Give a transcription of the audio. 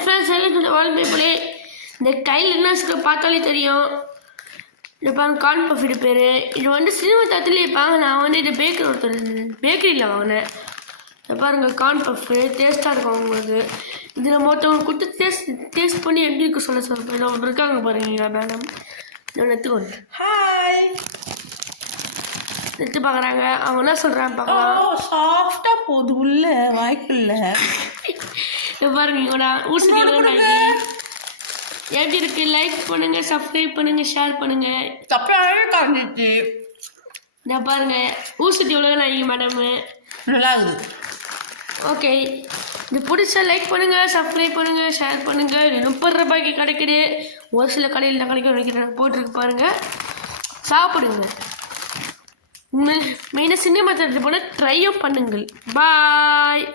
Friends எல்லாம் வாழ்க்கை போலே இந்த கையில் என்ன பார்த்தாலே தெரியும். இது பாருங்க கார்ன் பஃப் இது பேர். இது வந்து சினிமா தத்துலேயே இருப்பாங்க. நான் வந்து இது பேக்கரியில் வாங்கினேன். இதை பாருங்கள் கார்ன் பஃப்பு டேஸ்ட்டாக இருக்கும் அவங்களுக்கு. இதில் மொத்தவங்க கொடுத்து டேஸ்ட் பண்ணி எப்படி இருக்கு சொல்ல அவங்க இருக்காங்க பாருங்க மேடம். நான் எடுத்துக்கொண்டு ஹாய் எடுத்து பார்க்குறாங்க. அவங்க என்ன சொல்கிறாங்க பார்க்கலாம். சாஃப்டாக போகுது உள்ள வாய்க்குள்ள. பாருங்க இவங்க ஊசி எப்படி இருக்கு. லைக் பண்ணுங்க, சப்ஸ்கிரைப் பண்ணுங்க, ஷேர் பண்ணுங்க. நான் பாருங்க ஊசி எவ்வளோ நினைக்க மேடம் நல்லா இருக்குது. ஓகே இது பிடிச்சா லைக் பண்ணுங்க, சப்ஸ்கிரைப் பண்ணுங்க, ஷேர் பண்ணுங்க. 30 ரூபாய்க்கு கிடைக்குது. ஒரு சில கடையில் கிடைக்கும் நினைக்கிறேன். போட்டிருக்கு பாருங்க, சாப்பிடுங்க. மெயினாக சினிமா தேட்டர் போல ட்ரையும் பண்ணுங்கள். பாய்.